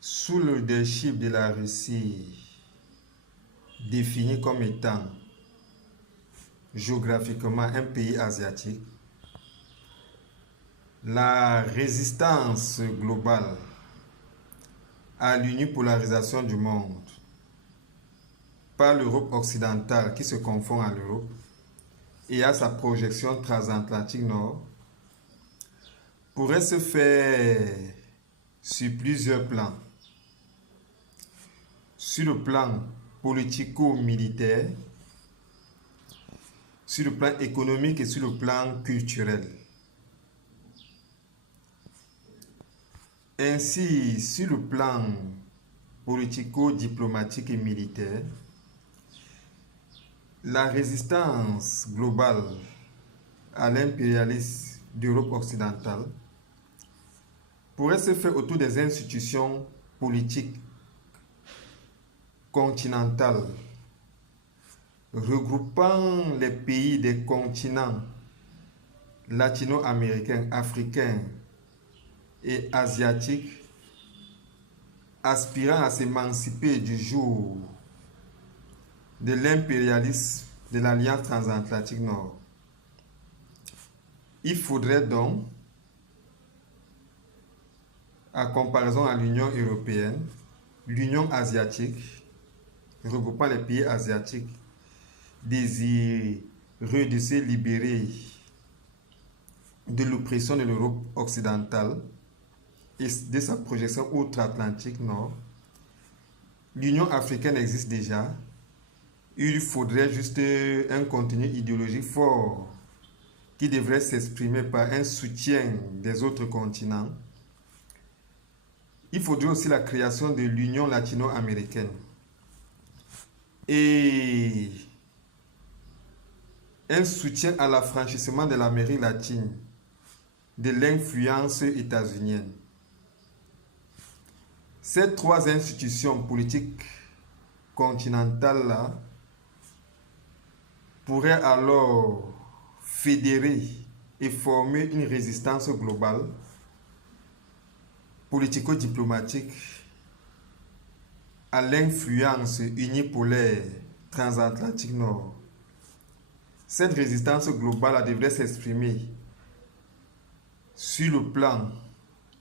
Sous le leadership de la Russie, défini comme étant géographiquement un pays asiatique, la résistance globale à l'unipolarisation du monde par l'Europe occidentale qui se confond à l'Europe et à sa projection transatlantique nord pourrait se faire sur plusieurs plans. Sur le plan politico-militaire, sur le plan économique et sur le plan culturel. Ainsi, sur le plan politico-diplomatique et militaire, la résistance globale à l'impérialisme d'Europe occidentale pourrait se faire autour des institutions politiques continentales regroupant les pays des continents latino-américains, africains et asiatiques aspirant à s'émanciper du joug de l'impérialisme de l'Alliance transatlantique Nord. Il faudrait donc, à comparaison à l'Union européenne, l'Union asiatique, regroupant les pays asiatiques désireux de se libérer de l'oppression de l'Europe occidentale et de sa projection outre-Atlantique Nord. L'Union africaine existe déjà. Il faudrait juste un contenu idéologique fort qui devrait s'exprimer par un soutien des autres continents. Il faudrait aussi la création de l'Union latino-américaine. Et un soutien à l'affranchissement de l'Amérique latine de l'influence états-unienne. Ces trois institutions politiques continentales-là pourraient alors fédérer et former une résistance globale, politico-diplomatique, à l'influence unipolaire transatlantique Nord. Cette résistance globale devrait s'exprimer sur le plan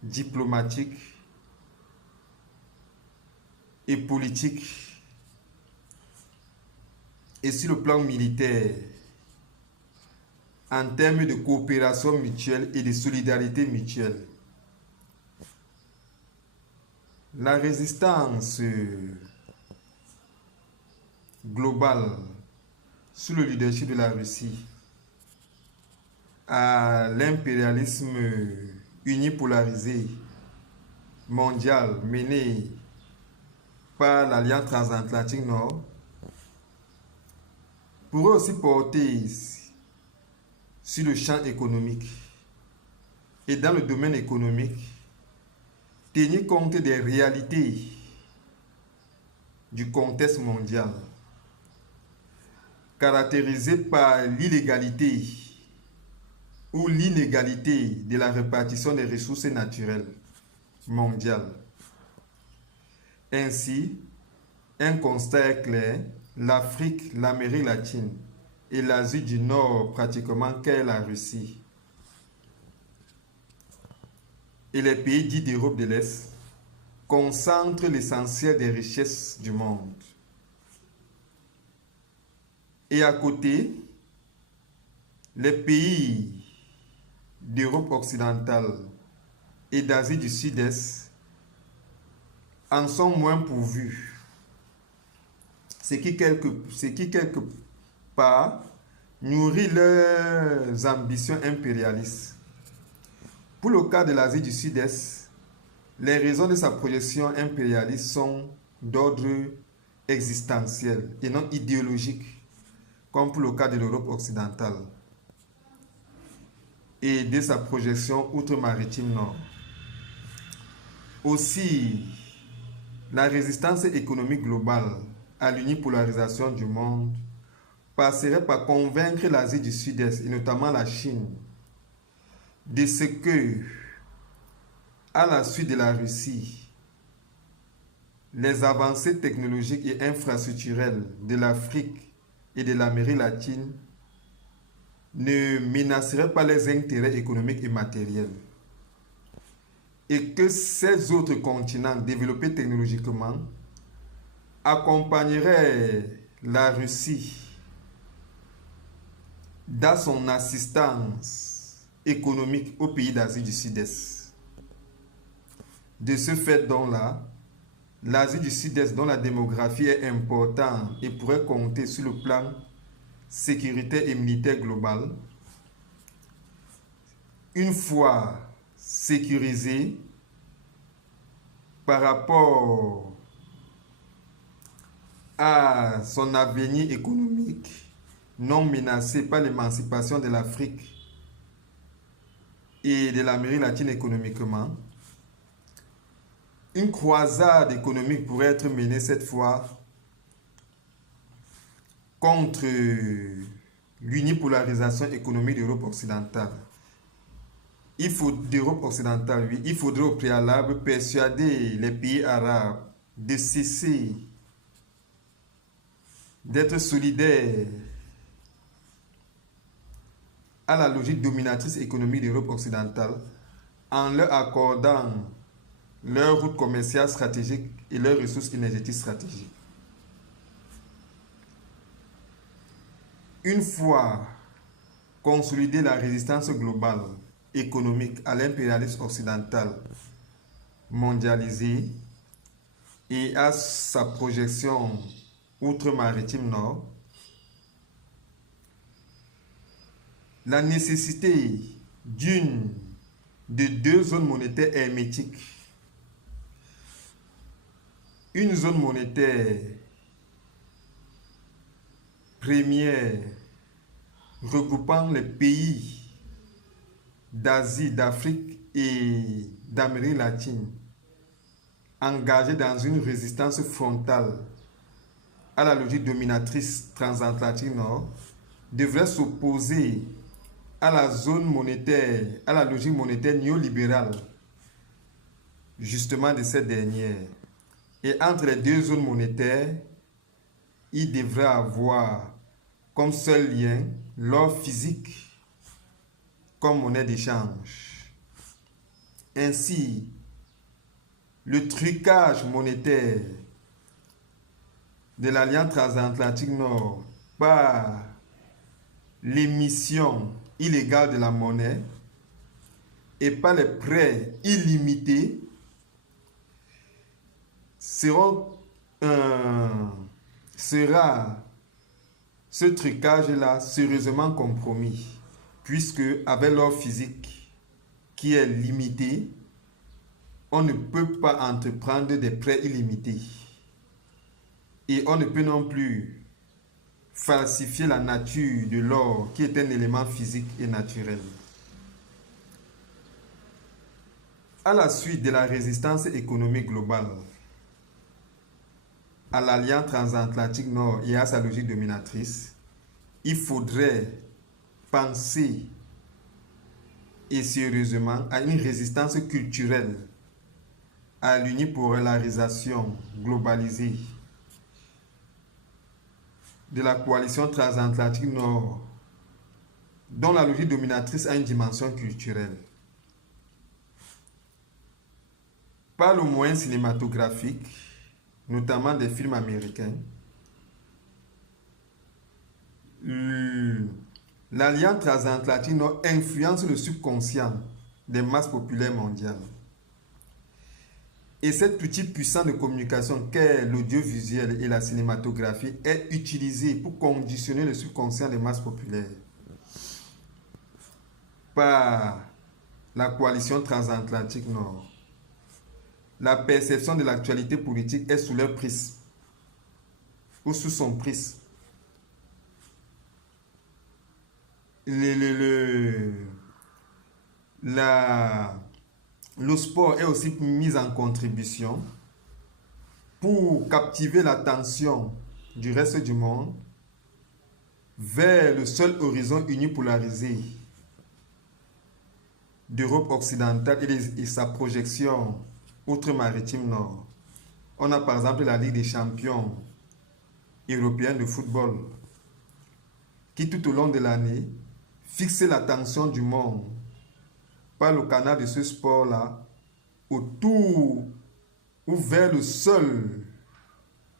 diplomatique et politique et sur le plan militaire en termes de coopération mutuelle et de solidarité mutuelle. La résistance globale sous le leadership de la Russie à l'impérialisme unipolarisé mondial mené par l'Alliance transatlantique Nord pourrait aussi porter sur le champ économique et dans le domaine économique tenir compte des réalités du contexte mondial caractérisé par l'illégalité ou l'inégalité de la répartition des ressources naturelles mondiales. Ainsi, un constat est clair, l'Afrique, l'Amérique latine et l'Asie du Nord pratiquement qu'est la Russie et les pays dits d'Europe de l'Est concentrent l'essentiel des richesses du monde. Et à côté, les pays d'Europe occidentale et d'Asie du Sud-Est en sont moins pourvus. Ce qui quelque part nourrit leurs ambitions impérialistes. Pour le cas de l'Asie du Sud-Est, les raisons de sa projection impérialiste sont d'ordre existentiel et non idéologique, comme pour le cas de l'Europe occidentale et de sa projection outre-maritime nord. Aussi, la résistance économique globale à l'unipolarisation du monde passerait par convaincre l'Asie du Sud-Est et notamment la Chine de ce que, à la suite de la Russie, les avancées technologiques et infrastructurelles de l'Afrique et de l'Amérique latine ne menaceraient pas les intérêts économiques et matériels, et que ces autres continents développés technologiquement accompagneraient la Russie dans son assistance économique aux pays d'Asie du Sud-Est. De ce fait, donc là, l'Asie du Sud-Est, dont la démographie est importante et pourrait compter sur le plan sécuritaire et militaire global, une fois sécurisée par rapport à son avenir économique, non menacé par l'émancipation de l'Afrique et de l'Amérique latine économiquement, une croisade économique pourrait être menée cette fois contre l'unipolarisation économique d'Europe occidentale. D'Europe occidentale, oui, il faudrait au préalable persuader les pays arabes de cesser d'être solidaires à la logique dominatrice économique de l'Europe occidentale en leur accordant leurs routes commerciales stratégiques et leurs ressources énergétiques stratégiques. Une fois consolidée la résistance globale économique à l'impérialisme occidental mondialisé et à sa projection outre-maritime nord, la nécessité de deux zones monétaires hermétiques, une zone monétaire première regroupant les pays d'Asie, d'Afrique et d'Amérique latine, engagés dans une résistance frontale à la logique dominatrice transatlantique nord, devrait s'opposer à la zone monétaire, à la logique monétaire néolibérale, justement de cette dernière. Et entre les deux zones monétaires, il devrait avoir comme seul lien l'or physique comme monnaie d'échange. Ainsi, le trucage monétaire de l'Alliance transatlantique nord par l'émission illégale de la monnaie et par les prêts illimités sera ce trucage-là sérieusement compromis, puisque avec l'or physique qui est limité, on ne peut pas entreprendre des prêts illimités. Et on ne peut non plus falsifier la nature de l'or qui est un élément physique et naturel. À la suite de la résistance économique globale à l'Alliance transatlantique nord et à sa logique dominatrice, il faudrait penser et sérieusement à une résistance culturelle à l'unipolarisation globalisée de la coalition transatlantique nord, dont la logique dominatrice a une dimension culturelle. Par le moyen cinématographique, notamment des films américains, l'Alliance transatlantique nord influence le subconscient des masses populaires mondiales. Et cette petite puissance de communication qu'est l'audiovisuel et la cinématographie est utilisée pour conditionner le subconscient des masses populaires par la coalition transatlantique nord. La perception de l'actualité politique est sous leur prisme ou sous son prisme. Le sport est aussi mis en contribution pour captiver l'attention du reste du monde vers le seul horizon unipolarisé d'Europe occidentale et sa projection outre-maritime nord. On a par exemple la Ligue des champions européens de football qui tout au long de l'année fixe l'attention du monde par le canal de ce sport-là autour ou vers le seul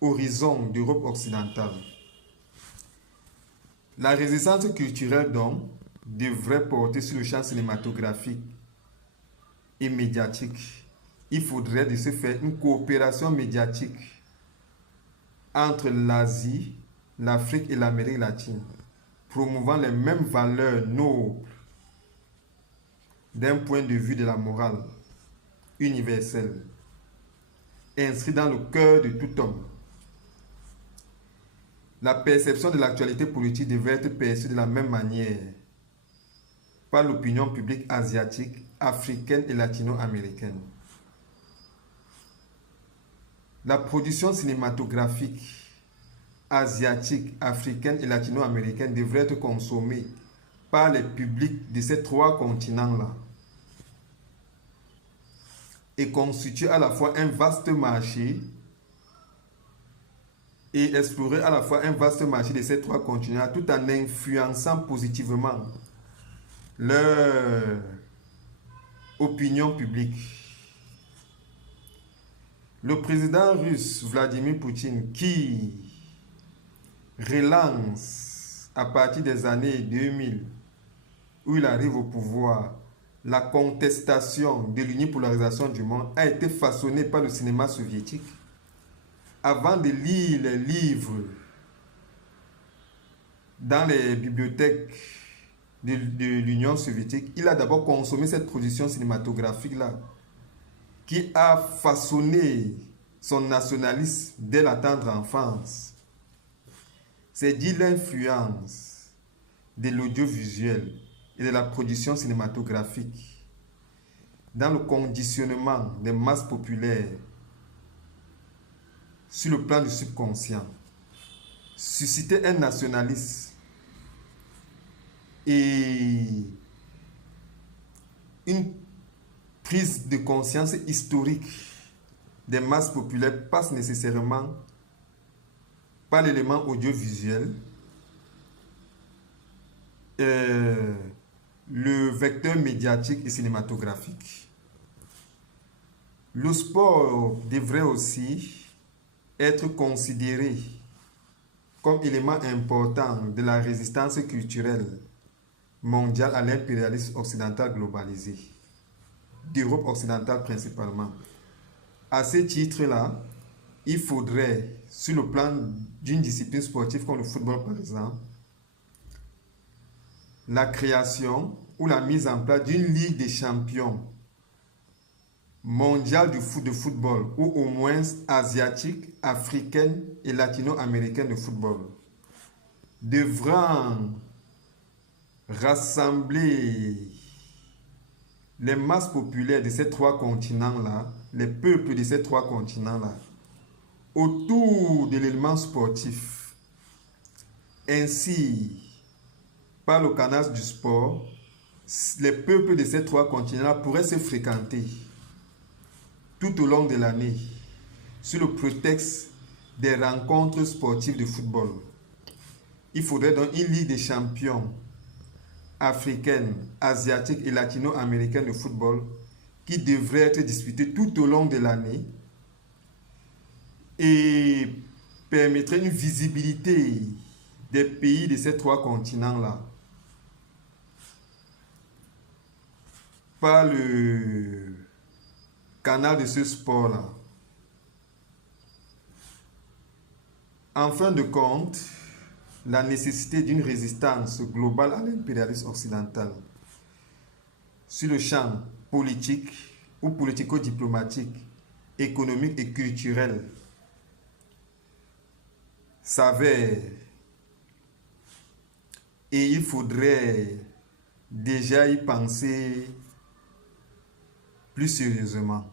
horizon d'Europe occidentale. La résistance culturelle, donc, devrait porter sur le champ cinématographique et médiatique. Il faudrait de ce fait une coopération médiatique entre l'Asie, l'Afrique et l'Amérique latine, promouvant les mêmes valeurs nobles d'un point de vue de la morale universelle, inscrit dans le cœur de tout homme. La perception de l'actualité politique devrait être perçue de la même manière par l'opinion publique asiatique, africaine et latino-américaine. La production cinématographique asiatique, africaine et latino-américaine devrait être consommée par les publics de ces trois continents-là et constituer à la fois un vaste marché et explorer à la fois un vaste marché de ces trois continents tout en influençant positivement leur opinion publique. Le président russe Vladimir Poutine, qui relance à partir des années 2000, où il arrive au pouvoir, la contestation de l'unipolarisation du monde, a été façonné par le cinéma soviétique. Avant de lire les livres dans les bibliothèques de l'Union soviétique, il a d'abord consommé cette production cinématographique-là, qui a façonné son nationalisme dès la tendre enfance. C'est dit l'influence de l'audiovisuel et de la production cinématographique dans le conditionnement des masses populaires sur le plan du subconscient, susciter un nationalisme et une prise de conscience historique des masses populaires passe nécessairement par l'élément audiovisuel, le vecteur médiatique et cinématographique. Le sport devrait aussi être considéré comme élément important de la résistance culturelle mondiale à l'impérialisme occidental globalisé, d'Europe occidentale principalement. À ce titre-là, il faudrait, sur le plan d'une discipline sportive comme le football par exemple, la création ou la mise en place d'une ligue des champions mondiale de football, ou au moins asiatique, africaine et latino-américaine de football, devant rassembler les masses populaires de ces trois continents-là, les peuples de ces trois continents-là, autour de l'élément sportif. Ainsi, par le canal du sport, les peuples de ces trois continents pourraient se fréquenter tout au long de l'année sur le prétexte des rencontres sportives de football. Il faudrait donc une ligue des champions africaine, asiatique et latino-américaine de football qui devrait être disputée tout au long de l'année et permettrait une visibilité des pays de ces trois continents-là par le canal de ce sport-là. En fin de compte, la nécessité d'une résistance globale à l'impérialisme occidental sur le champ politique ou politico-diplomatique, économique et culturel s'avère, et il faudrait déjà y penser plus sérieusement.